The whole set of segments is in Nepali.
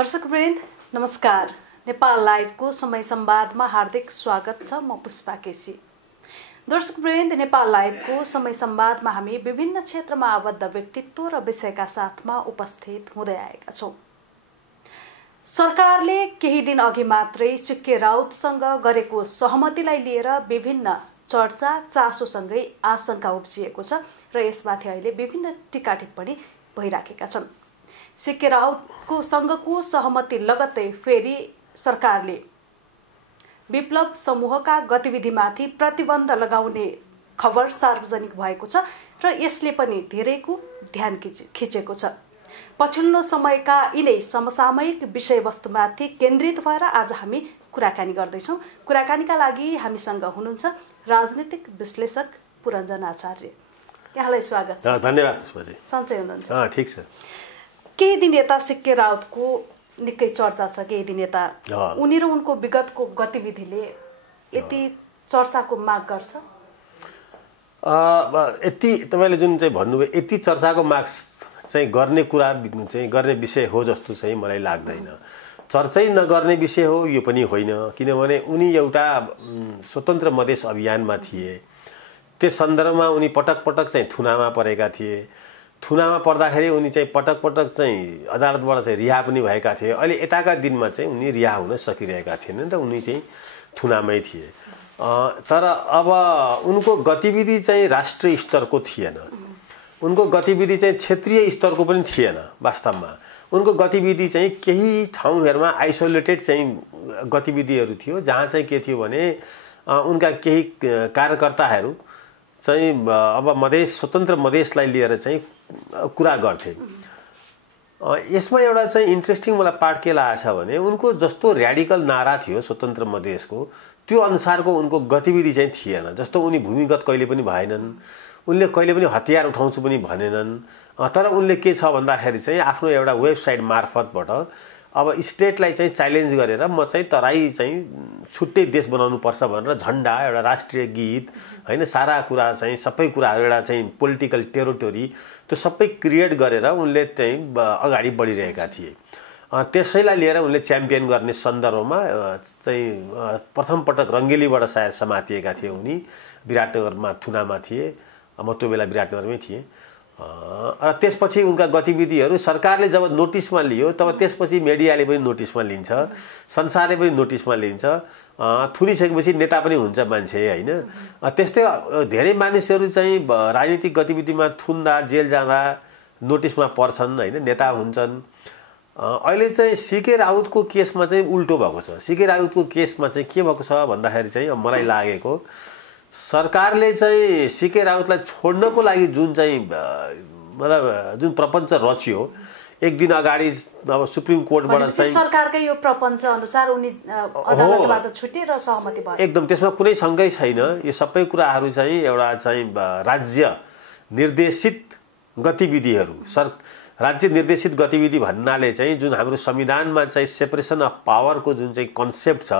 दर्शकवृन्द नमस्कार। नेपाल लाइभको समय संवादमा हार्दिक स्वागत छ। म पुष्पा केसी। दर्शकवृन्द नेपाल लाइभको समय संवादमा हामी विभिन्न क्षेत्रमा आबद्ध व्यक्तित्व र विषयका साथमा उपस्थित हुँदै आएका छौं। सरकारले केही दिन अघि मात्रै सिक्के राउतसँग गरेको सहमतिलाई लिएर विभिन्न चर्चा चासोसँगै आशंका उब्जिएको छ र यसमाथि अहिले विभिन्न टीका टिप्पणी भइराखेका छन्। सिक्के राउतको सँगको सहमति लगत्तै फेरि सरकारले विप्लव समूहका गतिविधिमाथि प्रतिबन्ध लगाउने खबर सार्वजनिक भएको छ र यसले पनि धेरैको ध्यान खिचेको छ। पछिल्लो समयका यिनै समसामयिक विषयवस्तुमाथि केन्द्रित भएर आज हामी कुराकानी गर्दैछौँ। कुराकानीका लागि हामीसँग हुनुहुन्छ राजनीतिक विश्लेषक पुरञ्जन आचार्य। यहाँलाई स्वागत छ। धन्यवाद पुष्पाजी। सन्चै हुनुहुन्छ? ठिक छ। केही दिन यता सिक्के राउतको निकै चर्चा छ। केही दिन यता उनी र उनको विगतको गतिविधिले यति चर्चाको माग गर्छ। यति तपाईले जुन चाहिँ भन्नुभयो यति चर्चाको माग चाहिँ गर्ने कुरा चाहिँ गर्ने विषय हो जस्तो चाहिँ मलाई लाग्दैन। चर्चै नगर्ने विषय हो यो पनि होइन, किनभने उनी एउटा स्वतन्त्र मधेस अभियानमा थिए। त्यस सन्दर्भमा उनी पटक पटक चाहिँ थुनामा परेका थिए। थुनामा पर्दाखेरि उनी चाहिँ पटक पटक चाहिँ अदालतबाट चाहिँ रिहा पनि भएका थिए। अहिले यताका दिनमा चाहिँ उनी रिहा हुन सकिरहेका थिएनन् र उनी चाहिँ थुनामै थिए। तर अब उनको गतिविधि चाहिँ राष्ट्रिय स्तरको थिएन, उनको गतिविधि चाहिँ क्षेत्रीय स्तरको पनि थिएन। वास्तवमा उनको गतिविधि चाहिँ केही ठाउँहरूमा आइसोलेटेड चाहिँ गतिविधिहरू थियो, जहाँ चाहिँ के थियो भने उनका केही कार्यकर्ताहरू चाहिँ अब मधेस स्वतन्त्र मधेसलाई लिएर चाहिँ कुरा गर्थे। यसमा एउटा चाहिँ इन्ट्रेस्टिङ मलाई पार्ट के लागेको छ भने उनको जस्तो र्याडिकल नारा थियो स्वतन्त्र मधेसको, त्यो अनुसारको उनको गतिविधि चाहिँ थिएन। जस्तो उनी भूमिगत कहिले पनि भएनन्, उनले कहिले पनि हतियार उठाउँछु पनि भनेनन्। तर उनले के छ भन्दाखेरि चाहिँ आफ्नो एउटा वेबसाइट मार्फतबाट अब स्टेटलाई चाहिँ च्यालेन्ज गरेर म चाहिँ तराई चाहिँ छुट्टै देश बनाउनु पर्छ भनेर झन्डा, एउटा राष्ट्रिय गीत हैन, सारा कुरा चाहिँ सबै कुराहरू एउटा चाहिँ पोलिटिकल टेरिटोरी त्यो सबै क्रिएट गरेर उनले चाहिँ अगाडि बढिरहेका थिए। त्यसैलाई लिएर उनले च्याम्पियन गर्ने सन्दर्भमा चाहिँ प्रथम पटक रङ्गेलीबाट सायद समातिएका थिए। उनी विराटनगरमा थुनामा थिए, म त्यो बेला विराटनगरमै थिएँ। र त्यसपछि उनका गतिविधिहरू सरकारले जब नोटिसमा लियो तब त्यसपछि मिडियाले पनि नोटिसमा लिन्छ, संसारले पनि नोटिसमा लिन्छ। थुनिसकेपछि नेता पनि हुन्छ मान्छे हैन। त्यस्तै धेरै मानिसहरू चाहिँ राजनीतिक गतिविधिमा थुन्दा जेल जाँदा नोटिसमा पर्छन् हैन, नेता हुन्छन्। अहिले चाहिँ सिके राउतको केसमा चाहिँ उल्टो भएको छ। सिके राउतको केसमा चाहिँ के भएको छ भन्दाखेरि चाहिँ मलाई लागेको सरकारले चाहिँ सिके राउतलाई छोड्नको लागि जुन चाहिँ मतलब जुन प्रपञ्च रच्यो एक दिन अगाडि अब सुप्रिम कोर्टबाट चाहिँ सरकारकै यो प्रपञ्च अनुसार उनी अदालतबाट छुटेर सहमति भयो। एकदम त्यसमा कुनै शङ्कै छैन। यो सबै कुराहरू चाहिँ एउटा चाहिँ राज्य निर्देशित गतिविधिहरू, राज्य निर्देशित गतिविधि भन्नाले चाहिँ जुन हाम्रो संविधानमा चाहिँ सेपरेसन अफ पावरको जुन चाहिँ कन्सेप्ट छ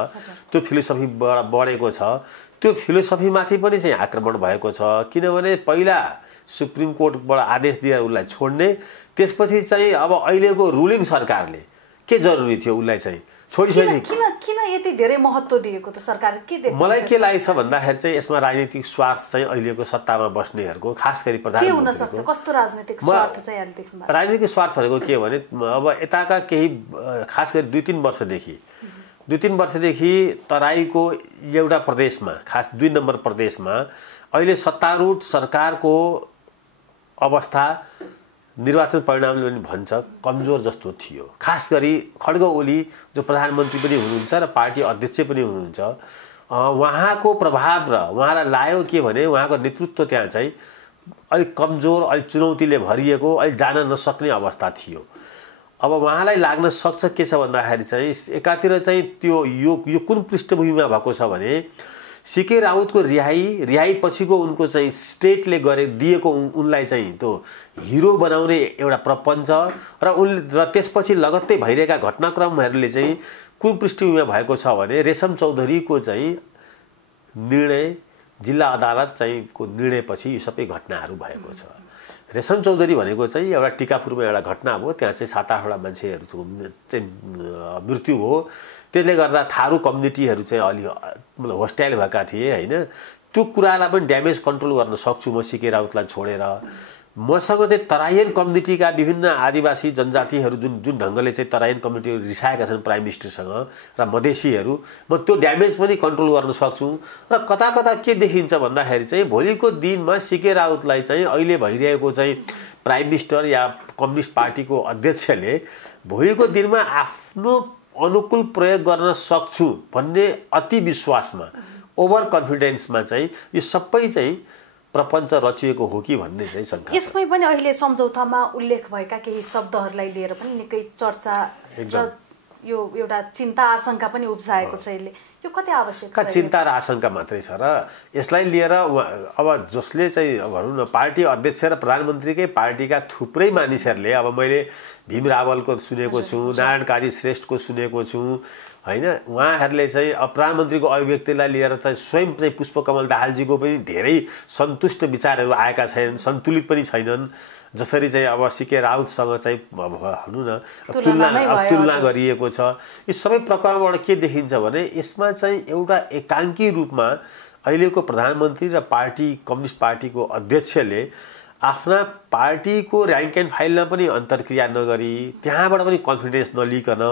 त्यो फिलोसफी बढेको छ। त्यो फिलोसफीमाथि पनि चाहिँ आक्रमण भएको छ, किनभने पहिला सुप्रिम कोर्टबाट आदेश दिएर उसलाई छोड्ने, त्यसपछि चाहिँ अब अहिलेको रुलिङ सरकारले के जरुरी थियो उसलाई चाहिँ छोडिसकेपछि किन यति धेरै महत्त्व दिएको त सरकारले? के देख्छ? मलाई के लागेछ भन्दाखेरि चाहिँ यसमा राजनीतिक स्वार्थ चाहिँ अहिलेको सत्तामा बस्नेहरूको, खास गरी प्रधानमन्त्री के हुन सक्छ? कस्तो राजनीतिक स्वार्थ चाहिँ अहिले देख्नु भएको छ? राजनीतिक स्वार्थ भनेको के भने अब यताका केही खास गरी 2-3 वर्षदेखि तराईको एउटा प्रदेशमा, खास 2 नम्बर प्रदेशमा अहिले सत्तारूढ सरकारको अवस्था निर्वाचन परिणामले पनि भन्छ कमजोर जस्तो थियो। खास गरी खड्ग ओली जो प्रधानमन्त्री पनि हुनुहुन्छ र पार्टी अध्यक्ष पनि हुनुहुन्छ, उहाँको प्रभाव र उहाँलाई लाग्यो के भने उहाँको नेतृत्व त्यहाँ चाहिँ अलिक कमजोर, अलिक चुनौतीले भरिएको, अलिक जान नसक्ने अवस्था थियो। अब उहाँलाई लाग्न सक्छ के छ भन्दाखेरि चाहिँ एकातिर चाहिँ त्यो यो कुन पृष्ठभूमिमा भएको छ भने सिके राउतको रिहाई पछिको उनको चाहिँ स्टेटले दिएको उनलाई चाहिँ त्यो हिरो बनाउने एउटा प्रपञ्च र त्यसपछि लगत्तै भइरहेका घटनाक्रमहरूले चाहिँ कुन पृष्ठभूमिमा भएको छ भने रेशम चौधरीको चाहिँ निर्णय, जिल्ला अदालत चाहिँ को निर्णयपछि यो सबै घटनाहरू भएको छ। रेशम चौधरी भनेको चाहिँ एउटा टिकापुरमा एउटा घटना हो, त्यहाँ चाहिँ 7-8वटा मान्छेहरू चाहिँ मृत्यु हो। त्यसले गर्दा थारू कम्युनिटीहरू चाहिँ अलि मतलब होस्टाइल भएका थिए हैन। त्यो कुरालाई पनि ड्यामेज कन्ट्रोल गर्न सक्छु म सीके राउतलाई छोडेर। मसँग चाहिँ तराईन कम्युनिटीका विभिन्न आदिवासी जनजातिहरू जुन ढङ्गले चाहिँ तराईन कम्युनिटी रिसाएका छन् प्राइम मिनिस्टरसँग र मधेसीहरू, म त्यो ड्यामेज पनि कन्ट्रोल गर्न सक्छु। र कता कता के देखिन्छ भन्दाखेरि चाहिँ भोलिको दिनमा सीके राउतलाई चाहिँ अहिले भइरहेको चाहिँ प्राइम मिनिस्टर या कम्युनिस्ट पार्टीको अध्यक्षले भोलिको दिनमा आफ्नो अनुकूल प्रयोग गर्न सक्छु भन्ने अति विश्वासमा, ओभर कन्फिडेन्समा चाहिँ यो सबै चाहिँ प्रपञ्च रचिएको हो कि भन्ने चाहिँ शंका। यसमै पनि अहिले सम्झौतामा उल्लेख भएका केही शब्दहरूलाई लिएर पनि निकै चर्चा र यो एउटा चिन्ता आशंका पनि उब्जाएको छ। यो कति आवश्यक छ? चिन्ता र आशंका मात्रै छ र यसलाई लिएर अब जसले चाहिँ भनौँ न पार्टी अध्यक्ष र प्रधानमन्त्रीकै पार्टीका थुप्रै मानिसहरूले, अब मैले भीम रावलको सुनेको छु, नारायण काजी श्रेष्ठको सुनेको छु हैन, उहाँहरूले चाहिँ प्रधानमन्त्रीको अभिव्यक्तिलाई लिएर चाहिँ स्वयं चाहिँ पुष्पकमल दाहालजीको पनि धेरै सन्तुष्ट विचारहरू आएका छैनन्, सन्तुलित पनि छैनन्। जसरी चाहिँ अब सीके राउतसँग चाहिँ भनौँ न तुलना गरिएको छ। यी सबै प्रकरणबाट के देखिन्छ भने यसमा चाहिँ एउटा एकाङ्की रूपमा अहिलेको प्रधानमन्त्री र पार्टी कम्युनिस्ट पार्टीको अध्यक्षले आफ्ना पार्टीको र्याङ्क एन्ड फाइलमा पनि अन्तर्क्रिया नगरी, त्यहाँबाट पनि कन्फिडेन्स नलिकन,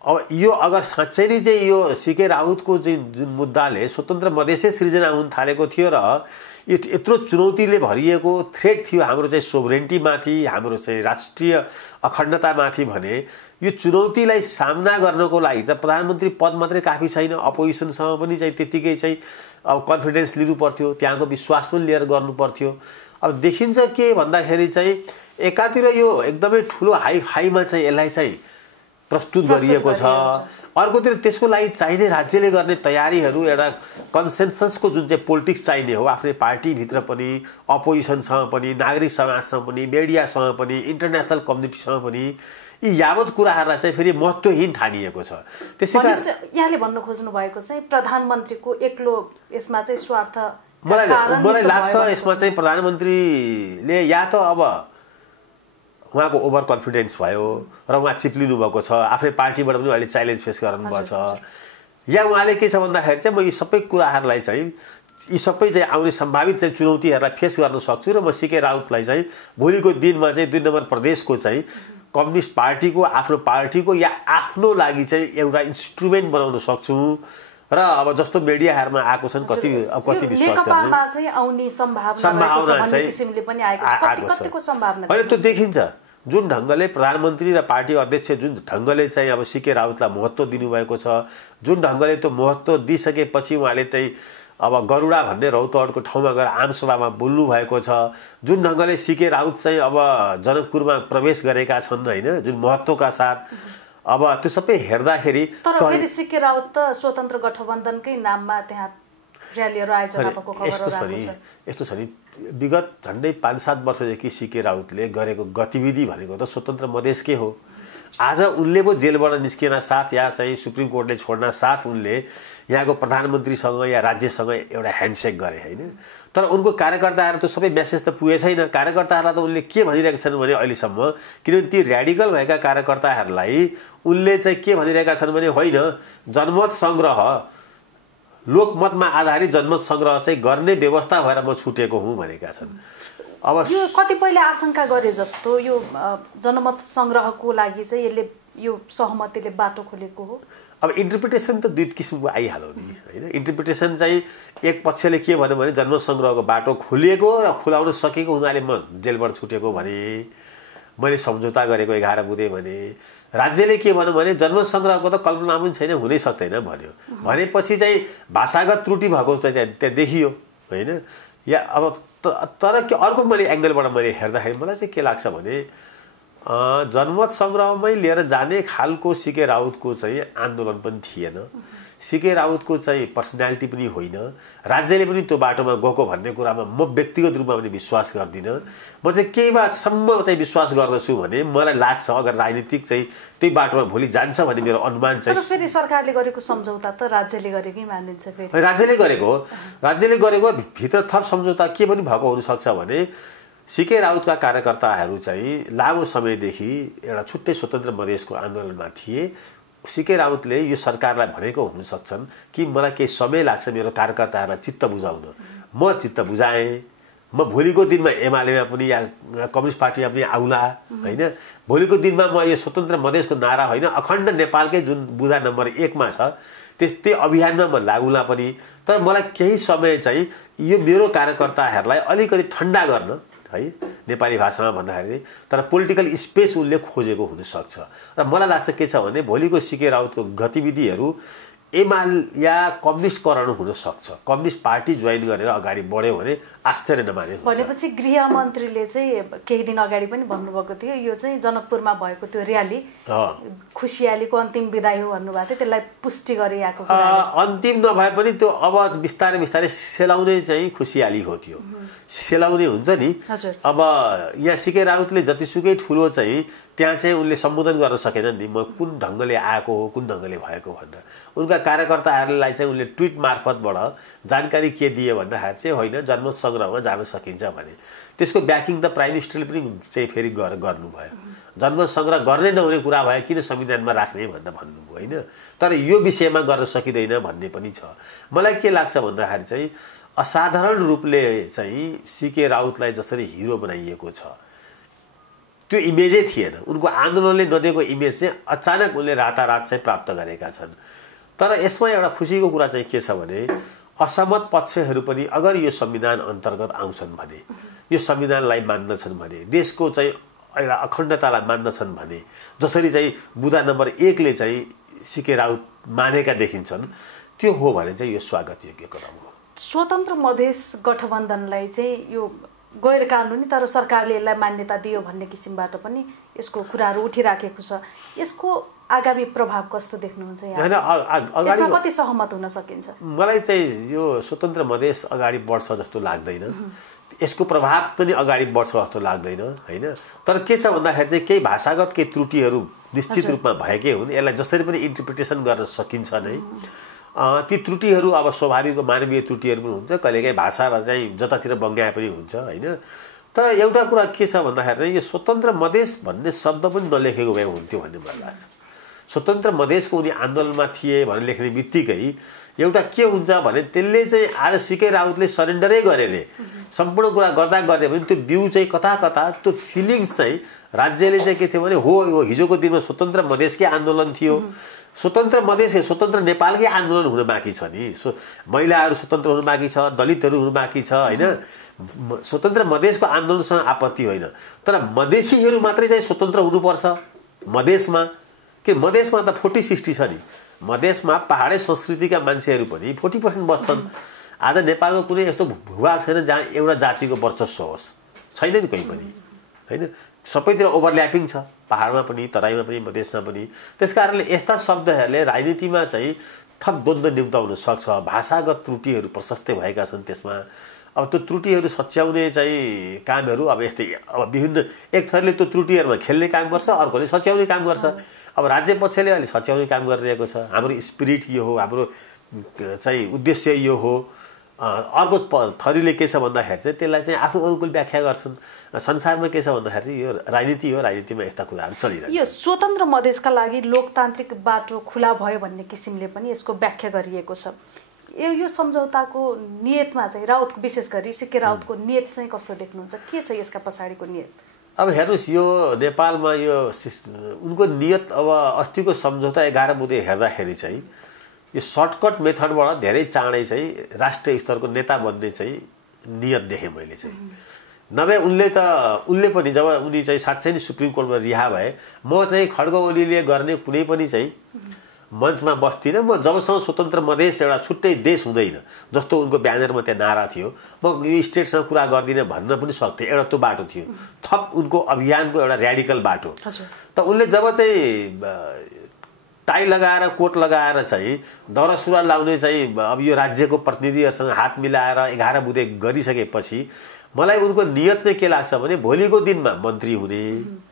अब यो अगर साँच्चै नै चाहिँ यो सीके राउतको चाहिँ जुन मुद्दाले स्वतन्त्र मधेसै सृजना हुन थालेको थियो र यत्रो चुनौतीले भरिएको थ्रेट थियो हाम्रो चाहिँ सोभरेन्टीमाथि, हाम्रो चाहिँ राष्ट्रिय अखण्डतामाथि भने यो चुनौतीलाई सामना गर्नको लागि चाहिँ प्रधानमन्त्री पद मात्रै काफी छैन, अपोजिसनसँग पनि चाहिँ त्यतिकै चाहिँ अब कन्फिडेन्स लिनु पर्थ्यो, त्यहाँको विश्वास पनि लिएर गर्नु पर्थ्यो। अब देखिन्छ के भन्दाखेरि चाहिँ एकातिर यो एकदमै ठुलो हाईमा चाहिँ यसलाई चाहिँ प्रस्तुत गरिएको छ, अर्कोतिर त्यसको लागि चाहिने राज्यले गर्ने तयारीहरू एउटा कन्सेन्ससको जुन चाहिँ पोलिटिक्स चाहिने हो आफ्नै पार्टीभित्र पनि, अपोजिसनसँग पनि, नागरिक समाजसँग पनि, मिडियासँग पनि, इन्टरनेसनल कम्युनिटीसँग पनि यी यावत कुराहरूलाई चाहिँ फेरि महत्त्वहीन ठानिएको छ। त्यसैकारण यहाँले भन्न खोज्नु भएको चाहिँ प्रधानमन्त्रीको एक्लो यसमा चाहिँ स्वार्थ, मलाई लाग्छ यसमा चाहिँ प्रधानमन्त्रीले या त अब उहाँको ओभर कन्फिडेन्स भयो र उहाँ चिप्लिनु भएको छ, आफ्नै पार्टीबाट पनि उहाँले च्यालेन्ज फेस गर्नुभएको छ, या उहाँले के छ भन्दाखेरि चाहिँ म यी सबै कुराहरूलाई चाहिँ यी सबै चाहिँ आउने सम्भावित चाहिँ चुनौतीहरूलाई फेस गर्न सक्छु र म सीके राउतलाई चाहिँ भोलिको दिनमा चाहिँ 2 नम्बर प्रदेशको चाहिँ कम्युनिस्ट पार्टीको आफ्नो पार्टीको या आफ्नो लागि चाहिँ एउटा इन्स्ट्रुमेन्ट बनाउन सक्छु र अब जस्तो मिडियाहरुमा आएको छन् कति विश्वास गर्ने चाहिँ आउने सम्भावना चाहिँ किसिमले पनि आएको छ, कतिको सम्भावना अहिले त्यो देखिन्छ। जुन ढङ्गले प्रधानमन्त्री र पार्टी अध्यक्ष जुन ढङ्गले चाहिँ अब सीके राउतलाई महत्त्व दिनुभएको छ, जुन ढङ्गले त्यो महत्त्व दिइसकेपछि उहाँले चाहिँ अब गरुडा भन्ने रौतहटको ठाउँमा गएर आमसभामा बोल्नु भएको छ, जुन ढङ्गले सीके राउत चाहिँ अब जनकपुरमा प्रवेश गरेका छन् हैन, जुन महत्त्वका साथ अब त्यो सबै हेर्दाखेरि तर फेरि सीके राउत त स्वतन्त्र गठबन्धनकै नाममा त्यहाँ र्यालीहरु आयोजना भएको खबरहरु आएको छ। यस्तो छ नि, विगत झन्डै 5-7 वर्षदेखि सीके राउतले गरेको गतिविधि भनेको त स्वतन्त्र मधेसकै हो। आज उनले पो जेलबाट निस्किन साथ या चाहिँ सुप्रिम कोर्टले छोड्न साथ उनले यहाँको प्रधानमन्त्रीसँग या राज्यसँग एउटा ह्यान्डसेक गरे हैन। तर उनको कार्यकर्ताहरु त सबै मेसेज त पुगे छैन। कार्यकर्ताहरुलाई त उनले के भनिरहेका छन् भने अहिलेसम्म, किनभने ती र्याडिकल भएका कार्यकर्ताहरुलाई उनले चाहिँ के भनिरहेका छन् भने होइन, जनमत संग्रह, लोकमतमा आधारित जनमत संग्रह चाहिँ गर्ने व्यवस्था भएर म छुटेको हुँ भनेका छन्। अब यो कतिपयले आशंका गरे जस्तो यो जनमत संग्रहको लागि चाहिँ यसले यो सहमतिले बाटो खोलेको हो। अब इन्टरप्रिटेसन त दुई किसिमको आइहाल्यो नि हैन। इन्टरप्रिटेसन चाहिँ एक पक्षले के भन्यो भने जनमत संग्रहको बाटो खोलिएको र खुलाउन सकेको हुनाले म जेलबाट छुटेको भने, मैले सम्झौता गरेको 11 बुँदे भने। राज्यले के भन्यो भने जनमत संग्रहको त कल्पना पनि छैन, हुनै सक्दैन भन्यो। भनेपछि चाहिँ भाषागत त्रुटि भएको त्यहाँ देखियो हैन। या अब तर के अर्को मैले एंगलबाट मैले हेर्दाखेरि मलाई चाहिँ के लाग्छ भने जनमत संग्रहमै लिएर जाने खालको सीके राउतको चाहिँ आन्दोलन पनि थिएन। सीके राउतको चाहिँ पर्सनालिटी पनि होइन। राज्यले पनि त्यो बाटोमा गएको भन्ने कुरामा म व्यक्तिगत रूपमा पनि विश्वास गर्दिनँ। म चाहिँ केहीसम्म चाहिँ विश्वास गर्दछु भने मलाई लाग्छ अगर राजनीतिक चाहिँ त्यही बाटोमा भोलि जान्छ भन्ने मेरो अनुमान चाहिँ। तर फेरि सरकारले गरेको सम्झौता त राज्यले गरेकै मानिन्छ। फेरि राज्यले गरेको भित्र थप सम्झौता के पनि भएको हुन सक्छ भने सीके राउतका कार्यकर्ताहरू चाहिँ लामो समयदेखि एउटा छुट्टै स्वतन्त्र मधेसको आन्दोलनमा थिए। सीके राउतले यो सरकारलाई भनेको हुन सक्छन् कि मलाई केही समय लाग्छ मेरो कार्यकर्ताहरूलाई चित्त बुझाउन। म चित्त बुझाएँ, म भोलिको दिनमा एमालेमा पनि या कम्युनिस्ट पार्टीमा पनि आउला हैन। भोलिको दिनमा म यो स्वतन्त्र मधेसको नारा होइन अखण्ड नेपालकै जुन बुँदा नम्बर 1 मा छ त्यस्तै अभियानमा म लागुला पनि। तर मलाई केही समय चाहिँ यो मेरो कार्यकर्ताहरूलाई अलिकति ठन्डा गर्न है नेपाली भाषामा भन्दाखेरि, तर पोलिटिकल स्पेस उनले खोजेको हुनसक्छ। र मलाई लाग्छ के छ भने भोलिको सीके राउतको गतिविधिहरू एमाले या कम्युनिस्टकरण हुनसक्छ। कम्युनिस्ट पार्टी जोइन गरेर अगाडि बढ्यो भने आश्चर्य नमाने। भनेपछि गृहमन्त्रीले चाहिँ केही दिन अगाडि पनि भन्नुभएको थियो यो चाहिँ जनकपुरमा भएको त्यो र्याली खुसियालीको अन्तिम विदाई हो भन्नुभएको थियो, त्यसलाई पुष्टि गरे यहाँको अन्तिम नभए पनि त्यो अब बिस्तारै बिस्तारै सेलाउने चाहिँ खुसियाली हो। त्यो सेलाउने हुन्छ नि। अब यहाँ सीके राउतले जतिसुकै ठुलो चाहिँ त्यहाँ चाहिँ उनले सम्बोधन गर्न सकेनन् नि म कुन ढङ्गले आएको हो कुन ढङ्गले भएको भनेर। उनका कार्यकर्ताहरूलाई चाहिँ उनले ट्विट मार्फतबाट जानकारी के दिए भन्दाखेरि चाहिँ होइन जनमत सङ्ग्रहमा जान सकिन्छ भने त्यसको ब्याकिङ त प्राइम मिनिस्टरले पनि चाहिँ फेरि गर्नुभयो। जनमत सङ्ग्रह गर्ने नहुने कुरा भयो किन संविधानमा राख्ने भनेर भन्नुभयो होइन। तर यो विषयमा गर्न सकिँदैन भन्ने पनि छ। मलाई के लाग्छ भन्दाखेरि चाहिँ असाधारण रूपले चाहिँ सीके राउतलाई जसरी हिरो बनाइएको छ त्यो इमेजै थिएन। उनको आन्दोलनले नदिएको इमेज चाहिँ अचानक उनले रातारात चाहिँ प्राप्त गरेका छन्। तर यसमा एउटा खुसीको कुरा चाहिँ के छ भने असहमत पक्षहरू पनि अगर यो संविधान अन्तर्गत आउँछन् भने यो संविधानलाई मान्दछन् भने देशको चाहिँ एउटा अखण्डतालाई मान्दछन् भने जसरी चाहिँ बुँदा नम्बर 1 ले चाहिँ सीके राउत मानेका देखिन्छन् त्यो हो भने चाहिँ यो स्वागतयोग्य कदम हो। स्वतन्त्र मधेस गठबन्धनलाई चाहिँ यो गैर कानुनी तर सरकारले यसलाई मान्यता दियो भन्ने किसिमबाट पनि यसको कुराहरू उठिराखेको छ। यसको आगामी प्रभाव कस्तो देख्नुहुन्छ यहाँ? यसमा कति सहमत हुन सकिन्छ? मलाई चाहिँ यो स्वतन्त्र मधेस अगाडि बढ्छ जस्तो लाग्दैन। यसको प्रभाव पनि अगाडि बढ्छ जस्तो लाग्दैन हैन। तर के छ भन्दाखेरि चाहिँ केही भाषागत केही त्रुटिहरू निश्चित रूपमा भएकै हुन्। यसलाई जसरी पनि इन्टरप्रिटेसन गर्न सकिन्छ नै। ती त्रुटिहरू अब स्वाभाविक मानवीय त्रुटिहरू पनि हुन्छ, कहिलेकाहीँ भाषालाई चाहिँ जतातिर बङ्ग्याए पनि हुन्छ हैन। तर एउटा कुरा के छ भन्दाखेरि चाहिँ यो स्वतन्त्र मधेस भन्ने शब्द पनि नलेखेको भए हुन्थ्यो भन्ने मलाई लाग्छ। स्वतन्त्र मधेसको उनी आन्दोलनमा थिए भनेर लेख्ने बित्तिकै एउटा के हुन्छ भने त्यसले चाहिँ आज सीके राउतले सरेन्डरै गरेरे सम्पूर्ण कुरा गर्दा गर्दै पनि त्यो बिउ चाहिँ कता कता त्यो फिलिङ्स चाहिँ राज्यले चाहिँ के थियो भने हो यो हिजोको दिनमा स्वतन्त्र मधेसकै आन्दोलन थियो, स्वतन्त्र मधेस स्वतन्त्र नेपालकै आन्दोलन हुन बाँकी छ नि। महिलाहरू स्वतन्त्र हुन बाँकी छ, दलितहरू हुन बाँकी छ हैन। स्वतन्त्र मधेसको आन्दोलनसँग आपत्ति होइन, तर मधेसीहरू मात्रै चाहिँ स्वतन्त्र हुनुपर्छ मधेसमा। के मधेसमा त 40-60 छ नि। मधेसमा पहाडे संस्कृतिका मान्छेहरू पनि 40% बस्छन्। आज नेपालको कुनै यस्तो भूभाग छैन जहाँ एउटा जातिको वर्चस्व होस्, छैन नि कहीँ पनि हैन। सबैतिर ओभरल्यापिङ छ, पहाडमा पनि तराईमा पनि मधेसमा पनि। त्यसकारणले यस्ता शब्दहरूले राजनीतिमा चाहिँ थप द्वन्द्व निम्ताउन सक्छ। भाषागत त्रुटिहरू प्रशस्तै भएका छन् त्यसमा। अब त्यो त्रुटिहरू सच्याउने चाहिँ कामहरू अब यस्तै अब विभिन्न एक थरले त्यो त्रुटिहरूमा खेल्ने काम गर्छ, अर्कोले सच्याउने काम गर्छ। अब राज्य पक्षले अहिले सच्याउने काम गरिरहेको छ। हाम्रो स्पिरिट यो हो, हाम्रो चाहिँ उद्देश्य यो हो। अर्को थरीले के छ भन्दाखेरि चाहिँ त्यसलाई चाहिँ आफ्नो अनुकूल व्याख्या गर्छन्। संसारमा के छ भन्दाखेरि चाहिँ यो राजनीति हो, राजनीतिमा यस्ता कुराहरू चलिरहेको छ। यो स्वतन्त्र मधेसका लागि लोकतान्त्रिक बाटो खुला भयो भन्ने किसिमले पनि यसको व्याख्या गरिएको छ। यो सम्झौताको नियतमा चाहिँ राउतको विशेष गरी सीके राउतको नियत चाहिँ कस्तो देख्नुहुन्छ? के छ यसका पछाडिको नियत? अब हेर्नुहोस् यो नेपालमा यो उनको नियत अब अस्तिको सम्झौता 11 बुँदे हेर्दाखेरि चाहिँ यो सर्टकट मेथडबाट धेरै चाँडै चाहिँ राष्ट्रिय स्तरको नेता बन्ने चाहिँ नियत देखेँ मैले चाहिँ। नभए उनले पनि जब उनी चाहिँ साँच्चै नै सुप्रिम कोर्टमा रिहा भए म चाहिँ खड्ग ओलीले गर्ने कुनै पनि चाहिँ मञ्चमा बस्दिनँ। म जबसम्म स्वतन्त्र मधेस एउटा छुट्टै देश हुँदैन जस्तो उनको ब्यानरमा त्यहाँ नारा थियो म यो स्टेटसँग कुरा गर्दिनँ भन्न पनि सक्थेँ। एउटा त्यो बाटो थियो, थप उनको अभियानको एउटा र्याडिकल बाटो। त उनले जब चाहिँ टाई लगाएर कोट लगाएर चाहिँ दौरा सुरुवाल लाउने चाहिँ अब यो राज्यको प्रतिनिधिहरूसँग हात मिलाएर 11 बुँदे गरिसकेपछि मलाई उनको नियत चाहिँ के लाग्छ भने भोलिको दिनमा मन्त्री हुने,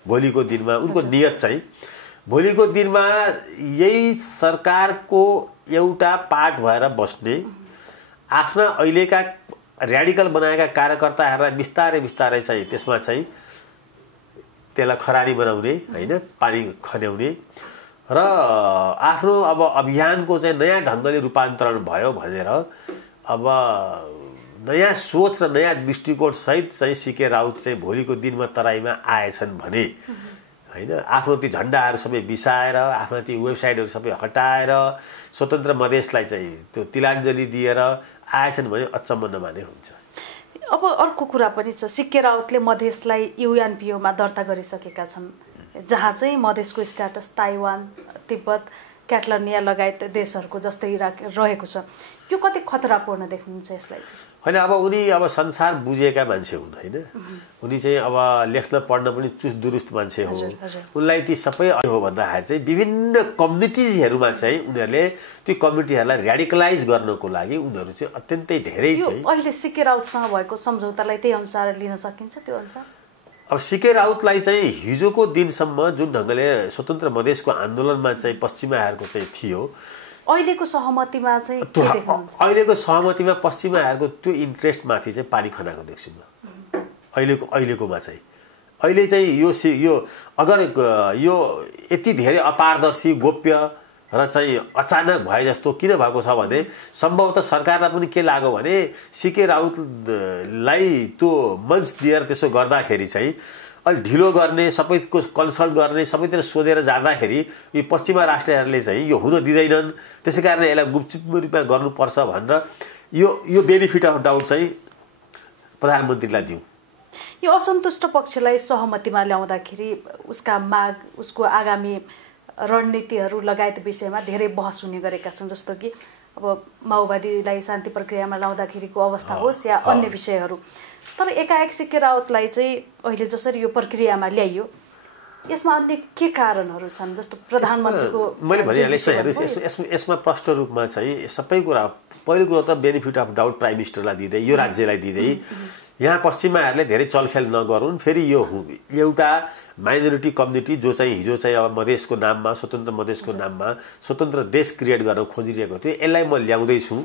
भोलिको दिनमा उनको नियत चाहिँ भोलिको दिनमा यही सरकारको एउटा पार्ट भएर बस्ने, आफ्ना अहिलेका र्याडिकल बनाएका कार्यकर्ताहरूलाई बिस्तारै बिस्तारै चाहिँ त्यसमा चाहिँ त्यसलाई खरानी बनाउने हैन पानी खन्याउने र आफ्नो अब अभियानको चाहिँ नयाँ ढङ्गले रूपान्तरण भयो भनेर अब नयाँ सोच र नयाँ दृष्टिकोण सहित चाहिँ सीके राउत चाहिँ भोलिको दिनमा तराईमा आएछन् भने हैन आफ्नो ती झण्डाहरू सबै बिसाएर आफ्नो ती वेबसाइटहरू सबै हटाएर स्वतन्त्र मधेसलाई चाहिँ त्यो तिलाञ्जली दिएर आएछन् भने अचम्म नमाने हुन्छ। अब अर्को कुरा पनि छ, सीके राउतले मधेसलाई युएनपिओमा दर्ता गरिसकेका छन्, जहाँ चाहिँ मधेसको स्ट्याटस ताइवान, तिब्बत, क्याटलोनिया लगायत देशहरूको जस्तै रहेको छ। यो कति खतरापूर्ण देख्नुहुन्छ यसलाई चाहिँ? होइन, अब उनी अब संसार बुझेका मान्छे हुन् हैन, उनी चाहिँ अब लेख्न पढ्न पनि चुस्त दुरुस्त मान्छे हो। उनलाई ती सबै हो भन्दाखेरि चाहिँ विभिन्न कम्युनिटिजहरूमा चाहिँ उनीहरूले त्यो कम्युनिटीहरूलाई र्याडिकलाइज गर्नको लागि उनीहरू चाहिँ अत्यन्तै धेरै चाहिँ अहिले सीके राउतसँग भएको सम्झौतालाई त्यही अनुसार लिन सकिन्छ। त्यो अनुसार अब सीके राउतलाई चाहिँ हिजोको दिनसम्म जुन ढङ्गले स्वतन्त्र मधेसको आन्दोलनमा चाहिँ पश्चिमाहरूको चाहिँ थियो, अहिलेको सहमतिमा चाहिँ के देख्नुहुन्छ? अहिलेको सहमतिमा पश्चिमाहरूको त्यो इन्ट्रेस्टमाथि चाहिँ पानी खनाएको देख्छु म अहिलेकोमा चाहिँ। अहिले चाहिँ यो अगर यो यति धेरै अपारदर्शी, गोप्य र चाहिँ अचानक भए जस्तो किन भएको छ भने सम्भवतः सरकारलाई पनि के लाग्यो भने सीके राउतलाई त्यो मञ्च दिएर त्यसो गर्दाखेरि चाहिँ अलि ढिलो गर्ने, सबैको कन्सल्ट गर्ने, सबैतिर सोधेर जाँदाखेरि यो पश्चिमा राष्ट्रहरूले चाहिँ यो हुन दिँदैनन्, त्यसै कारण यसलाई गुपचुप रूपमा गर्नुपर्छ भनेर यो बेनिफिट अफ डाउट चाहिँ प्रधानमन्त्रीलाई दिउँ। यो असन्तुष्ट पक्षलाई सहमतिमा ल्याउँदाखेरि उसका माग, उसको आगामी रणनीतिहरू लगायत विषयमा धेरै बहस हुने गरेका छन्, जस्तो कि अब माओवादीलाई शान्ति प्रक्रियामा ल्याउँदाखेरिको अवस्था होस् या अन्य विषयहरू। तर एकाएक सीके राउतलाई चाहिँ अहिले जसरी यो प्रक्रियामा ल्याइयो, यसमा अन्य के कारणहरू छन्? जस्तो प्रधानमन्त्रीको मैले भनिहालेँ हेर्नुहोस्, यसमा प्रष्ट रूपमा चाहिँ सबै कुरा, पहिलो कुरो त बेनिफिट अफ डाउट प्राइम मिनिस्टरलाई दिँदै, यो राज्यलाई दिँदै यहाँ पश्चिमाहरूले धेरै चलखेल नगरून्। फेरि यो एउटा माइनोरिटी कम्युनिटी जो चाहिँ हिजो चाहिँ अब मधेसको नाममा, स्वतन्त्र मधेसको नाममा स्वतन्त्र देश क्रिएट गर्न खोजिरहेको थियो, यसलाई म ल्याउँदैछु,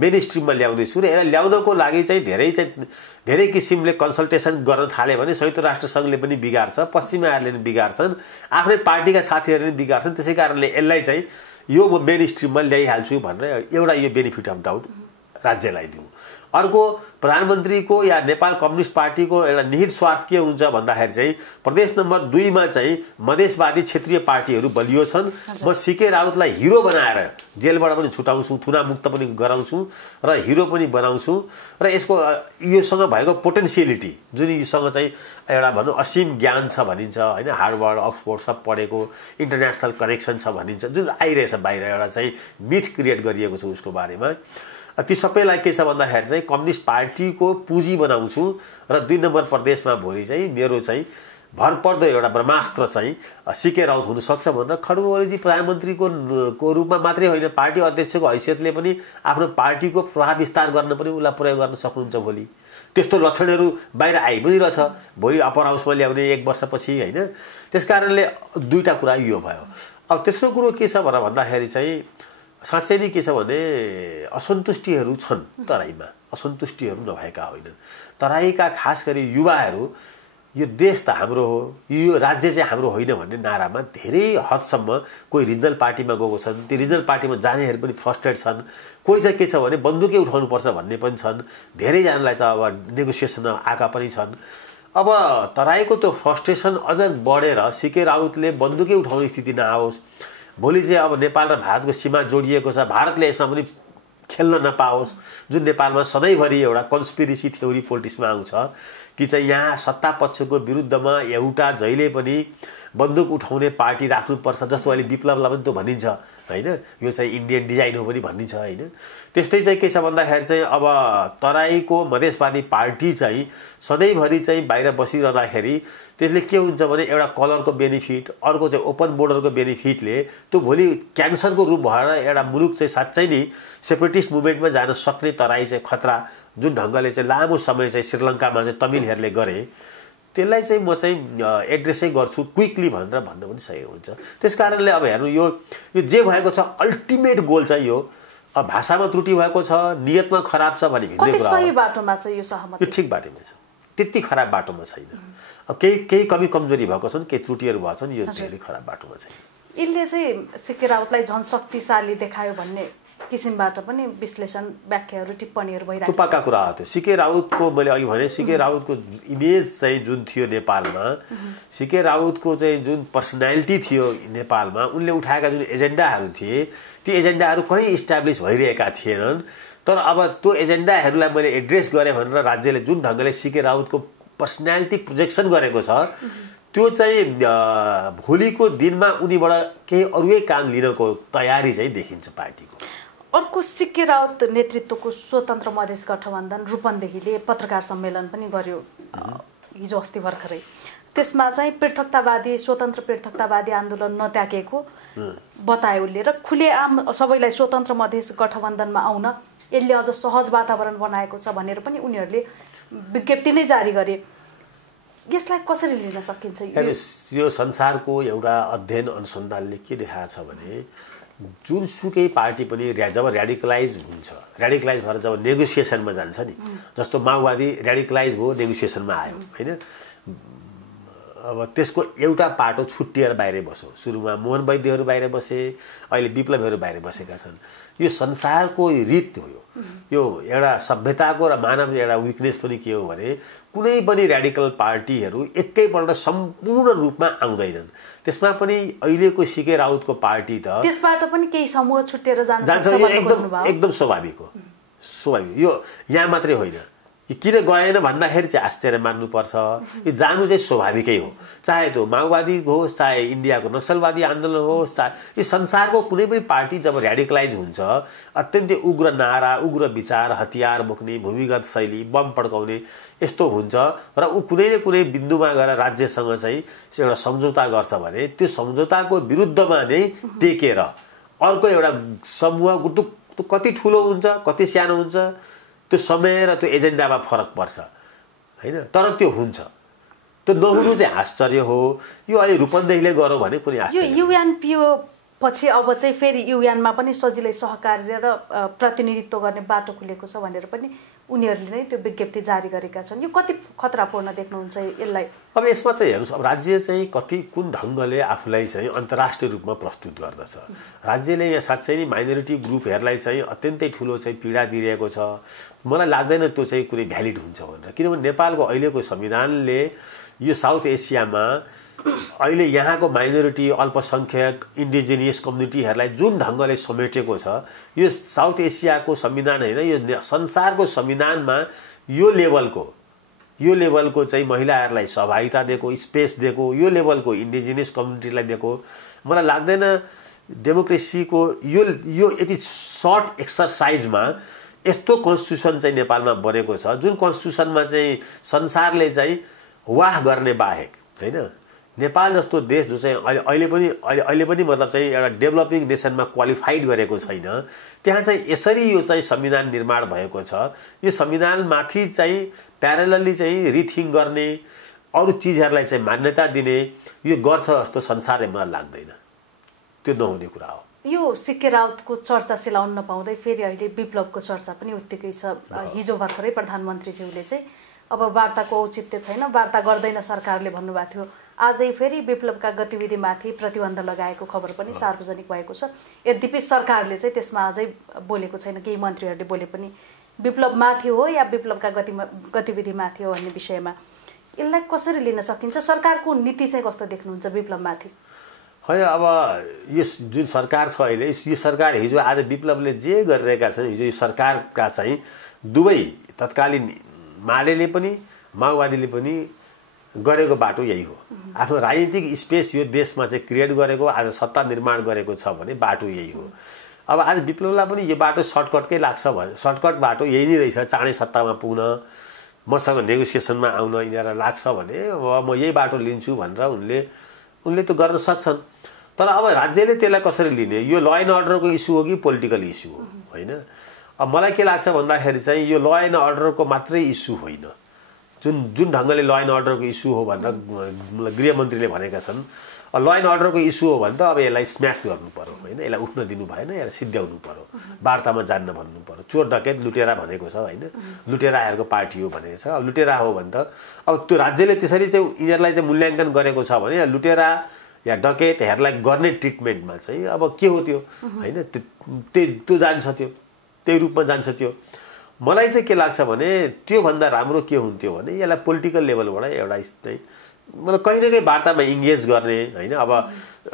मेन स्ट्रिममा ल्याउँदैछु र यसलाई ल्याउनको लागि चाहिँ धेरै किसिमले कन्सल्टेसन गर्न थाल्यो भने संयुक्त राष्ट्रसङ्घले पनि बिगार्छ, पश्चिमाहरूले पनि बिगार्छन्, आफ्नै पार्टीका साथीहरूले पनि बिगार्छन्। त्यसै कारणले यसलाई चाहिँ यो म मेन स्ट्रिममा ल्याइहाल्छु भनेर एउटा यो बेनिफिट अफ डाउट राज्यलाई दिउँ। अर्को, प्रधानमन्त्रीको या नेपाल कम्युनिस्ट पार्टीको एउटा निहित स्वार्थ के हुन्छ भन्दाखेरि चाहिँ प्रदेश नम्बर 2 मा चाहिँ मधेसवादी क्षेत्रीय पार्टीहरू बलियो छन्। म सीके राउतलाई हिरो बनाएर जेलबाट पनि छुटाउँछु, थुनामुक्त पनि गराउँछु र हिरो पनि बनाउँछु र यसको योसँग भएको पोटेन्सियलिटी जुन योसँग चाहिँ एउटा भनौँ असीम ज्ञान छ भनिन्छ हैन, हार्वर्ड, अक्सफोर्ड सब पढेको, इन्टरनेसनल कनेक्सन छ भनिन्छ, जुन आइरहेछ बाहिर एउटा चाहिँ मिथ क्रिएट गरिएको छ उसको बारेमा। ती सबैलाई के छ भन्दाखेरि चाहिँ कम्युनिस्ट पार्टीको पुँजी बनाउँछु र 2 नम्बर प्रदेशमा भोलि चाहिँ मेरो चाहिँ भरपर्दो एउटा ब्रह्मास्त्र चाहिँ सीके राउत हुनसक्छ भनेर खड्गु ओलीजी प्रधानमन्त्रीको रूपमा मात्रै होइन, पार्टी अध्यक्षको हैसियतले पनि आफ्नो पार्टीको प्रभाव विस्तार गर्न पनि उसलाई प्रयोग गर्न सक्नुहुन्छ। भोलि त्यस्तो लक्षणहरू बाहिर आइ पनि रहेछ, भोलि अप्पर हाउसमा ल्याउने 1 वर्षपछि हैन। त्यसकारणले दुईटा कुरा यो भयो। अब तेस्रो कुरो के छ भनेर भन्दाखेरि चाहिँ साँच्चै नै के छ भने असन्तुष्टिहरू छन् तराईमा, असन्तुष्टिहरू नभएका होइनन्। तराईका खास गरी युवाहरू यो देश त हाम्रो हो, यो राज्य चाहिँ हाम्रो होइन भन्ने नारामा धेरै हदसम्म कोही रिजनल पार्टीमा गएको छन्, ती रिजनल पार्टीमा जानेहरू पनि फ्रस्ट्रेट छन्, कोही चाहिँ के छ भने बन्दुकै उठाउनुपर्छ भन्ने पनि छन्, धेरैजनालाई त अब नेगोसिएसनमा आएका पनि छन्। अब तराईको त्यो फ्रस्ट्रेसन अझ बढेर सीके राउतले बन्दुकै उठाउने स्थिति नआओस्, भोलि चाहिँ अब नेपाल र भारतको सीमा जोडिएको छ, भारतले यसमा पनि खेल्न नपाओस्, जुन नेपालमा सधैँभरि एउटा कन्स्पिरेसी थ्योरी पोलिटिक्समा आउँछ कि चाहिँ यहाँ सत्ता पक्षको विरुद्धमा एउटा जहिले पनि बन्दुक उठाउने पार्टी राख्नुपर्छ, जस्तो अहिले विप्लवलाई पनि त्यो भनिन्छ हैन, यो चाहिँ इन्डियन डिजाइन हो पनि भनिन्छ हैन। त्यस्तै चाहिँ के छ भन्दाखेरि चाहिँ अब तराईको मधेसवादी पार्टी चाहिँ सधैँभरि चाहिँ बाहिर बसिरहँदाखेरि त्यसले के हुन्छ भने एउटा कलरको बेनिफिट, अर्को चाहिँ ओपन बोर्डरको बेनिफिटले त्यो भोलि क्यान्सरको रूप भएर एउटा मुलुक चाहिँ साँच्चै नै सेपरेटिस्ट मुभमेन्टमा जान सक्ने तराई चाहिँ खतरा जुन ढङ्गले चाहिँ लामो समय चाहिँ श्रीलङ्कामा चाहिँ तमिलहरूले गरे, त्यसलाई चाहिँ म चाहिँ एड्रेसै गर्छु क्विकली भनेर भन्न पनि सही हुन्छ। त्यसकारणले अब हेर्नु यो जे भएको छ अल्टिमेट गोल चाहिँ यो भाषामा त्रुटि भएको छ, नियतमा खराब छ भने भिन्दै कुरा हो। सही बाटोमा छ यो सहमति? यो ठिक बाटोमा छ, त्यति खराब बाटोमा छैन। केही कमी कमजोरी भएको छन्, केही त्रुटिहरू भएको छन्, यो धेरै खराब बाटोमा छैन। यसले चाहिँ सीके राउतलाई झन् शक्तिशाली देखायो भन्ने किसिमबाट पनि विश्लेषण, व्याख्याहरू, टिप्पणीहरू भइरहेको छ। पक्का कुरा हो त्यो। सीके राउतको मैले अघि भने सीके राउतको इमेज चाहिँ जुन थियो नेपालमा, सीके राउतको चाहिँ जुन पर्सनालिटी थियो नेपालमा, उनले उठाएका जुन एजेन्डाहरू थिए ती एजेन्डाहरू कहीँ इस्टाब्लिस भइरहेका थिएनन्। तर अब त्यो एजेन्डाहरूलाई मैले एड्रेस गरेँ भनेर राज्यले जुन ढङ्गले सीके राउतको पर्सनालिटी प्रोजेक्सन गरेको छ, त्यो चाहिँ भोलिको दिनमा उनीबाट केही अरूै काम लिनको तयारी चाहिँ देखिन्छ पार्टीको। अर्को सीके राउत नेतृत्वको स्वतन्त्र मधेस गठबन्धन रूपन्देहीले पत्रकार सम्मेलन पनि गर्यो हिजो अस्ति भर्खरै। त्यसमा चाहिँ पृथकतावादी, स्वतन्त्र पृथकतावादी आन्दोलन नट्याकेको बतायो उसले, र खुलेआम सबैलाई स्वतन्त्र मधेस गठबन्धनमा आउन यसले अझ सहज वातावरण बनाएको छ भनेर पनि उनीहरूले विज्ञप्ति नै जारी गरे। यसलाई कसरी लिन सकिन्छ? यो संसारको एउटा अध्ययन अनुसन्धानले के देखाएको छ भने जुनसुकै पार्टी पनि जब र्याडिकलाइज हुन्छ, र्याडिकलाइज भएर जब नेगोसिएसनमा जान्छ नि, जस्तो माओवादी र्याडिकलाइज भयो, नेगोसिएसनमा आयो होइन, अब त्यसको एउटा पाटो छुट्टिएर बाहिर बस्यो। सुरुमा मोहन वैद्यहरू बाहिर बसे, अहिले विप्लवहरू बाहिर बसेका छन्। यो संसारको रीत हो। यो एउटा सभ्यताको र मानव एउटा विकनेस पनि के हो भने कुनै पनि र्याडिकल पार्टीहरू एकैपल्ट सम्पूर्ण रूपमा आउँदैनन्। त्यसमा पनि अहिलेको सीके राउतको पार्टी त त्यसबाट पनि केही समूह छुटेर जान्छ, एकदम स्वाभाविक हो। स्वाभाविक यो यहाँ मात्रै होइन, यो किन गएन भन्दाखेरि चाहिँ आश्चर्य मान्नुपर्छ। यो जानु चाहिँ स्वाभाविकै हो, चाहे त्यो माओवादी होस्, चाहे इन्डियाको नक्सलवादी आन्दोलन होस्, चाहे यो संसारको कुनै पनि पार्टी जब र्याडिकलाइज हुन्छ, अत्यन्तै उग्र नारा, उग्र विचार, हतियार बोक्ने, भूमिगत शैली, बम पड्काउने यस्तो हुन्छ र ऊ कुनै न कुनै बिन्दुमा गएर राज्यसँग चाहिँ एउटा सम्झौता गर्छ भने त्यो सम्झौताको विरुद्धमा नै टेकेर अर्को एउटा समूह कति ठुलो हुन्छ, कति सानो हुन्छ, त्यो समय र त्यो एजेन्डामा फरक पर्छ होइन, तर त्यो हुन्छ। त्यो नहुनु चाहिँ आश्चर्य हो। यो अहिले रूपन्देहीले गर्यो भने कुनै आश्चर्य। यो युएनपिओ पछि अब चाहिँ फेरि युएनमा पनि सजिलै सहकार्य र प्रतिनिधित्व गर्ने बाटो खुलेको छ भनेर पनि उनीहरूले नै त्यो विज्ञप्ति जारी गरेका छन्। यो कति खतरापूर्ण देख्नुहुन्छ यसलाई? अब यसमा चाहिँ हेर्नुहोस्, अब राज्य चाहिँ कति कुन ढङ्गले आफूलाई चाहिँ अन्तर्राष्ट्रिय रूपमा प्रस्तुत गर्दछ। राज्यले यहाँ साँच्चै नै माइनोरिटी ग्रुपहरूलाई चाहिँ अत्यन्तै ठुलो चाहिँ पीडा दिइरहेको छ। मलाई लाग्दैन त्यो चाहिँ कुनै भ्यालिड हुन्छ भनेर, किनभने नेपालको अहिलेको संविधानले यो साउथ एसियामा अहिले यहाँको माइनोरिटी, अल्पसङ्ख्यक, इन्डिजिनियस कम्युनिटीहरूलाई जुन ढङ्गले समेटेको छ, यो साउथ एसियाको संविधान होइन, यो संसारको संविधानमा यो लेभलको चाहिँ महिलाहरूलाई सहभागिता दिएको, स्पेस दिएको, यो लेभलको इन्डिजिनियस कम्युनिटीलाई दिएको, मलाई लाग्दैन डेमोक्रेसीको यो यति सर्ट एक्सरसाइजमा यस्तो कन्स्टिट्युसन चाहिँ नेपालमा बनेको छ, जुन कन्स्टिट्युसनमा चाहिँ संसारले चाहिँ वाह गर्ने बाहेक होइन, नेपाल जस्तो देश जो चाहिँ अहिले पनि मतलब चाहिँ एउटा डेभलपिङ नेसनमा क्वालिफाइड गरेको छैन, त्यहाँ चाहिँ यसरी यो चाहिँ संविधान निर्माण भएको छ। यो संविधानमाथि चाहिँ प्यारलली चाहिँ रिथिङ गर्ने, अरू चिजहरूलाई चाहिँ मान्यता दिने यो गर्छ जस्तो संसारले मलाई लाग्दैन। त्यो नहुने कुरा हो। यो सीके राउतको चर्चा सेलाउन नपाउँदै फेरि अहिले विप्लवको चर्चा पनि उत्तिकै छ। हिजो भर्खरै प्रधानमन्त्रीज्यूले चाहिँ अब वार्ताको औचित्य छैन, वार्ता गर्दैन सरकारले भन्नुभएको थियो। आजै फेरि विप्लवका गतिविधिमाथि प्रतिबन्ध लगाएको खबर पनि सार्वजनिक भएको छ। यद्यपि सरकारले चाहिँ त्यसमा अझै बोलेको छैन, केही मन्त्रीहरूले बोले पनि विप्लवमाथि हो या विप्लवका गतिविधिमाथि हो भन्ने विषयमा। यसलाई कसरी लिन सकिन्छ? सरकारको नीति चाहिँ कस्तो देख्नुहुन्छ विप्लवमाथि? होइन, अब यो जुन सरकार छ अहिले, यो सरकार हिजो आज विप्लवले जे गरिरहेका छन्, हिजो यो सरकारका चाहिँ दुवै तत्कालीन मालेले पनि माओवादीले पनि गरेको बाटो यही हो। आफ्नो राजनीतिक स्पेस यो देशमा चाहिँ क्रिएट गरेको, आज सत्ता निर्माण गरेको छ भने बाटो यही हो। अब आज विप्लवलाई पनि यो बाटो सर्टकटकै लाग्छ भने, सर्टकट बाटो यही नै रहेछ, चाँडै सत्तामा पुग्न, मसँग नेगोसिएसनमा आउन यिनीहरूलाई लाग्छ भने अब म यही बाटो लिन्छु भनेर उनले त गर्न सक्छन्। तर अब राज्यले त्यसलाई कसरी लिने? यो ल एन्ड अर्डरको इस्यु हो कि पोलिटिकल इस्यु हो होइन? अब मलाई के लाग्छ भन्दाखेरि चाहिँ यो ल एन्ड अर्डरको मात्रै इस्यु होइन, जुन ढङ्गले ल एन्ड अर्डरको इस्यु हो भनेर गृहमन्त्रीले भनेका छन्, ल एन्ड अर्डरको इस्यु हो भने त अब यसलाई स्म्यास गर्नु पर्यो होइन, यसलाई उठ्न दिनु भएन, यसलाई सिद्ध्याउनु पर्यो, वार्तामा जान्न भन्नु पर्यो। चोर डकेत लुटेरा भनेको छ होइन, लुटेराहरूको पार्टी हो भनेको छ। अब लुटेरा हो भने त अब त्यो राज्यले त्यसरी चाहिँ यिनीहरूलाई चाहिँ मूल्याङ्कन गरेको छ भने लुटेरा या डकेतहरूलाई गर्ने ट्रिटमेन्टमा चाहिँ अब के हो त्यो होइन, त्यो जान्छ, त्यही रूपमा जान्छ त्यो। मलाई चाहिँ के लाग्छ भने त्योभन्दा राम्रो के हुन्थ्यो भने यसलाई पोलिटिकल लेभलबाट एउटा चाहिँ मतलब कहीँ न कहीँ वार्तामा इङ्गेज गर्ने होइन। अब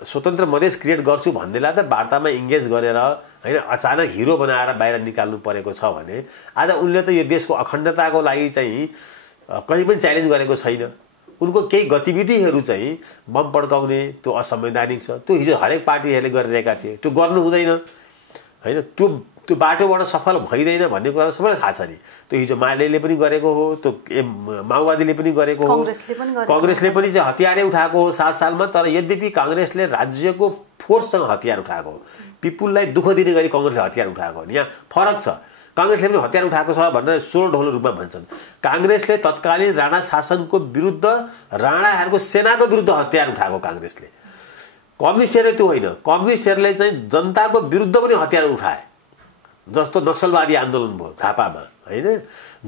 स्वतन्त्र मधेस क्रिएट गर्छु भन्नेलाई त वार्तामा इङ्गेज गरेर होइन अचानक हिरो बनाएर बाहिर निकाल्नु परेको छ भने आज उनले त यो देशको अखण्डताको लागि चाहिँ कहीँ पनि च्यालेन्ज गरेको छैन। उनको केही गतिविधिहरू चाहिँ बम पड्काउने त्यो असंवैधानिक छ, त्यो हिजो हरेक पार्टीहरूले गरिरहेका थिए, त्यो गर्नु हुँदैन होइन। त्यो बाटोबाट सफल भइदैन भन्ने कुरा सबैलाई थाहा छ नि। त्यो हिजो मालेले पनि गरेको हो, त्यो माओवादीले पनि गरेको हो, काङ्ग्रेसले पनि चाहिँ हतियारै उठाएको हो 7 सालमा। तर यद्यपि काङ्ग्रेसले राज्यको फोर्ससँग हतियार उठाएको हो, पिपुललाई दुःख दिने गरी काङ्ग्रेसले हतियार उठाएको हो। यहाँ फरक छ, काङ्ग्रेसले पनि हतियार उठाएको छ भनेर सोलो ढोलो रूपमा भन्छन्। काङ्ग्रेसले तत्कालीन राणा शासनको विरुद्ध, राणाहरूको सेनाको विरुद्ध हतियार उठाएको काङ्ग्रेसले। कम्युनिस्टहरूले त्यो होइन, कम्युनिस्टहरूले चाहिँ जनताको विरुद्ध पनि हतियार उठाए, जस्तो नक्सलवादी आन्दोलन भयो झापामा होइन,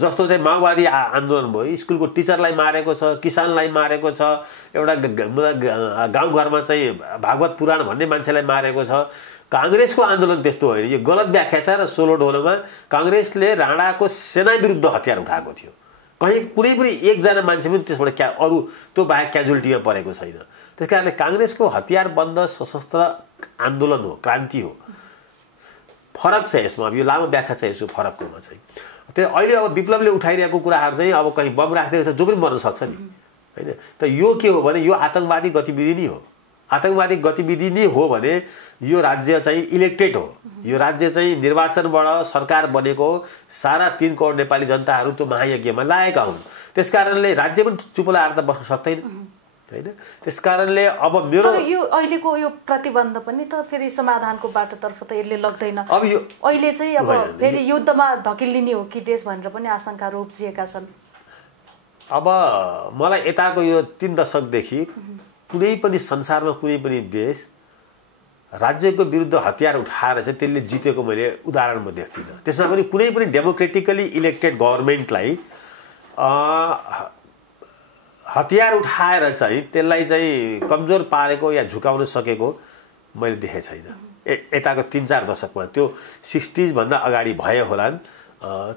जस्तो चाहिँ माओवादी आन्दोलन भयो, स्कुलको टिचरलाई मारेको छ, किसानलाई मारेको छ, एउटा गाउँघरमा चाहिँ भागवत पुराण भन्ने मान्छेलाई मारेको छ। काङ्ग्रेसको आन्दोलन त्यस्तो होइन, यो गलत व्याख्या छ। र सोलो ढोलोमा काङ्ग्रेसले राणाको सेना विरुद्ध हतियार उठाएको थियो, कहीँ कुनै पनि एकजना मान्छे पनि त्यसबाट अरू त्यो बाहेक क्याजुअलिटीमा परेको छैन। त्यस कारणले काङ्ग्रेसको हतियारबन्द सशस्त्र आन्दोलन हो, क्रान्ति हो। फरक छ यसमा, अब यो लामो व्याख्या छ यसो फरककोमा चाहिँ। त्यो अहिले अब विप्लवले उठाइरहेको कुराहरू चाहिँ अब कहीँ बम राखिदिएको छ, जो पनि मर्न सक्छ नि होइन। त यो के हो भने यो आतङ्कवादी गतिविधि नै हो। आतङ्कवादी गतिविधि नै हो भने यो राज्य चाहिँ इलेक्टेड हो, यो राज्य चाहिँ निर्वाचनबाट सरकार बनेको, सारा 3 करोड नेपाली जनताहरू त्यो महायज्ञमा लागेका हुन्। त्यस कारणले राज्य पनि चुप लाएर त बस्न सक्दैन होइन। त्यस कारणले अब मेरो यो अहिलेको यो प्रतिबन्ध पनि त फेरि समाधानको बाटोतर्फ त यसले लाग्दैन। अब यो अहिले चाहिँ अब फेरि युद्धमा धकिलिने हो कि देश भनेर पनि आशंकाहरू उब्जिएका छन्। अब मलाई यताको यो 3 दशकदेखि कुनै पनि संसारमा कुनै पनि देश राज्यको विरुद्ध हतियार उठाएर चाहिँ त्यसले जितेको मैले उदाहरण म देख्दिनँ। त्यसमा पनि कुनै पनि डेमोक्रेटिकली इलेक्टेड गभर्मेन्टलाई हतियार उठाएर चाहिँ त्यसलाई चाहिँ कमजोर पारेको या झुकाउन सकेको मैले देखेको छैन। यताको 3-4 दशकमा त्यो 60s भन्दा अगाडि भए होलान्,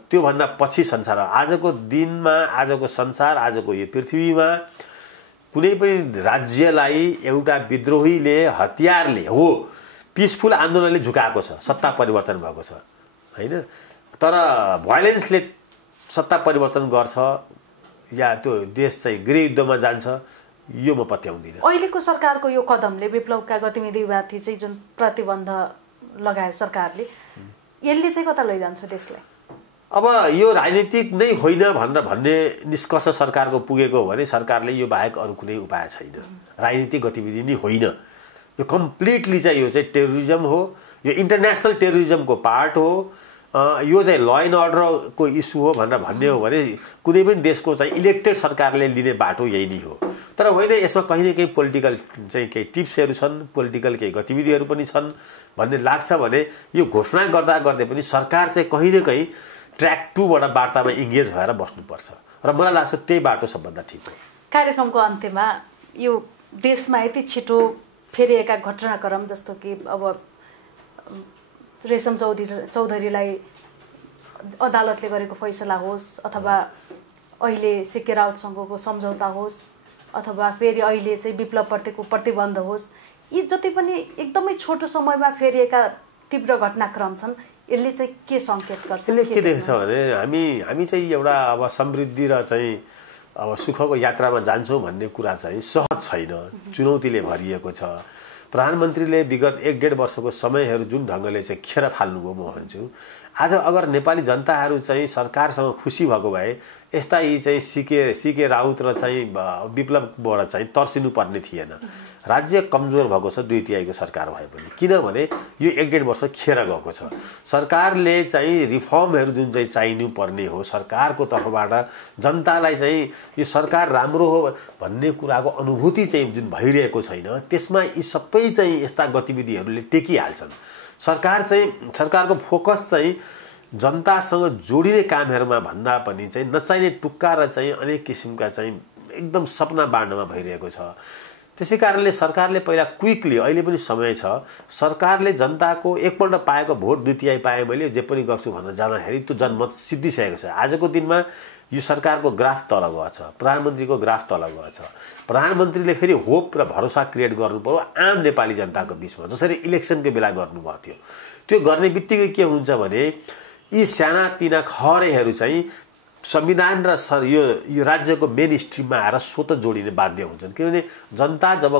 त्योभन्दा पछि संसार आजको दिनमा, आजको संसार, आजको यो पृथ्वीमा कुनै पनि राज्यलाई एउटा विद्रोहीले हतियारले हो, पिसफुल आन्दोलनले झुकाएको छ, सत्ता परिवर्तन भएको छ होइन। तर भायोलेन्सले सत्ता परिवर्तन गर्छ या त्यो देश चाहिँ गृहयुद्धमा जान्छ, यो म पत्याउँदिनँ। अहिलेको सरकारको यो कदमले, विप्लवका गतिविधिमाथि चाहिँ जुन प्रतिबन्ध लगायो सरकारले, यसले चाहिँ कता लैजान्छ देशलाई? अब यो राजनीतिक नै होइन भनेर भन्ने निष्कर्ष सरकारको पुगेको हो भने सरकारले यो बाहेक अरू कुनै उपाय छैन। राजनीतिक गतिविधि नै होइन यो, कम्प्लिटली चाहिँ यो चाहिँ टेरोरिजम हो, यो इन्टरनेसनल टेरोरिजमको पार्ट हो। यो चाहिँ ल एन्ड अर्डरको इस्यु हो भनेर भन्ने हो भने कुनै पनि देशको चाहिँ इलेक्टेड सरकारले लिने बाटो यही नै हो। तर होइन, यसमा कहीँ न कहीँ पोलिटिकल चाहिँ केही टिप्सहरू छन्, पोलिटिकल केही गतिविधिहरू पनि छन् भन्ने लाग्छ भने यो घोषणा गर्दा गर्दै पनि सरकार चाहिँ कहीँ न कहीँ ट्र्याक 2बाट वार्तामा इङ्गेज भएर बस्नुपर्छ र मलाई लाग्छ त्यही बाटो सबभन्दा ठिक हो। कार्यक्रमको अन्त्यमा यो देशमा यति छिटो फेरिएका घटनाक्रम जस्तो कि अब रेशम चौधरीलाई अदालतले गरेको फैसला होस्, अथवा अहिले सिके राउतसँगको सम्झौता होस्, अथवा फेरि अहिले चाहिँ विप्लवप्रतिको प्रतिबन्ध होस्, यी जति पनि एकदमै छोटो समयमा फेरिएका तीव्र घटनाक्रम छन्, यसले चाहिँ के सङ्केत गर्छ? यसले के देख्छ भने हामी चाहिँ एउटा अब समृद्धि र चाहिँ अब सुखको यात्रामा जान्छौँ भन्ने कुरा चाहिँ सहज छैन, चुनौतीले भरिएको छ। प्रधानमन्त्रीले विगत 1-1.5 वर्षको समयहरू जुन ढङ्गले चाहिँ खेर फाल्नुभयो म भन्छु, आज अगर नेपाली जनताहरू चाहिँ सरकारसँग खुसी भएको भए यस्ता यी चाहिँ सिके राउत र चाहिँ विप्लवबाट चाहिँ तर्सिनु पर्ने थिएन। राज्य कमजोर भएको छ 2/3 सरकार भए पनि, किनभने यो 1.5 वर्ष खेर गएको छ। सरकारले चाहिँ रिफर्महरू जुन चाहिँ चाहिनु पर्ने हो सरकारको तर्फबाट जनतालाई चाहिँ यो सरकार राम्रो हो भन्ने कुराको अनुभूति चाहिँ जुन भइरहेको छैन, त्यसमा यी सबै चाहिँ यस्ता गतिविधिहरूले टेकिहाल्छन्। सरकारको फोकस चाहिँ जनतासँग जोडिने कामहरूमा भन्दा पनि चाहिँ नचाहिने टुक्का र चाहिँ अनेक किसिमका चाहिँ एकदम सपना बाँड्नमा भइरहेको छ। त्यसै कारणले सरकारले पहिला क्विकली, अहिले पनि समय छ, सरकारले जनताको एकपल्ट पाएको भोट 2/3 पाए मैले जे पनि गर्छु भनेर जाँदाखेरि त्यो जनमत सिद्धिसकेको छ। आजको दिनमा यो सरकारको ग्राफ तल गएको छ, प्रधानमन्त्रीको ग्राफ तल गएको छ। प्रधानमन्त्रीले फेरि होप र भरोसा क्रिएट गर्नु पर्यो आम नेपाली जनताको बिचमा, जसरी इलेक्सनको बेला गर्नुभएको थियो। त्यो गर्ने बित्तिकै के हुन्छ भने यी सानातिना खहरेहरू चाहिँ संविधान र यो राज्यको मेन स्ट्रिममा आएर स्वतः जोडिने बाध्य हुन्छन्। किनभने जनता जब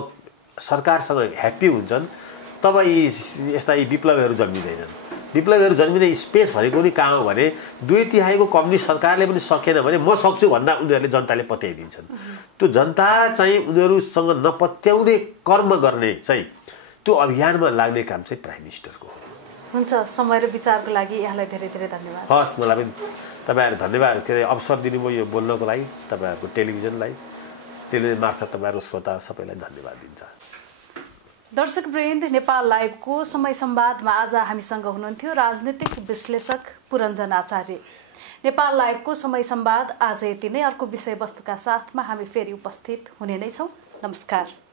सरकारसँग ह्याप्पी हुन्छन् तब यस्ता यी विप्लवहरू जन्मिँदैनन्। विप्लवहरू जन्मिने स्पेस भनेको नि कहाँ हो भने 2/3 कम्युनिस्ट सरकारले पनि सकेन भने म सक्छु भन्दा उनीहरूले जनताले पत्याइदिन्छन्। त्यो जनता चाहिँ उनीहरूसँग नपत्याउने कर्म गर्ने चाहिँ त्यो अभियानमा लाग्ने काम चाहिँ प्राइम मिनिस्टरको हो। हुन्छ, समय र विचारको लागि यहाँलाई धेरै धेरै धन्यवाद। हस्, मलाई पनि तपाईँहरू धन्यवाद, के अरे अवसर दिनुभयो यो बोल्नको लागि। तपाईँहरूको टेलिभिजन मार्फत तपाईँहरू श्रोता सबैलाई धन्यवाद दिन्छ। दर्शकवृन्द, नेपाल लाइभको समय संवादमा आज हामीसँग हुनुहुन्थ्यो राजनीतिक विश्लेषक पुरञ्जन आचार्य। नेपाल लाइभको समय संवाद आज यति नै। अर्को विषयवस्तुका साथमा हामी फेरि उपस्थित हुने नै छौँ। नमस्कार।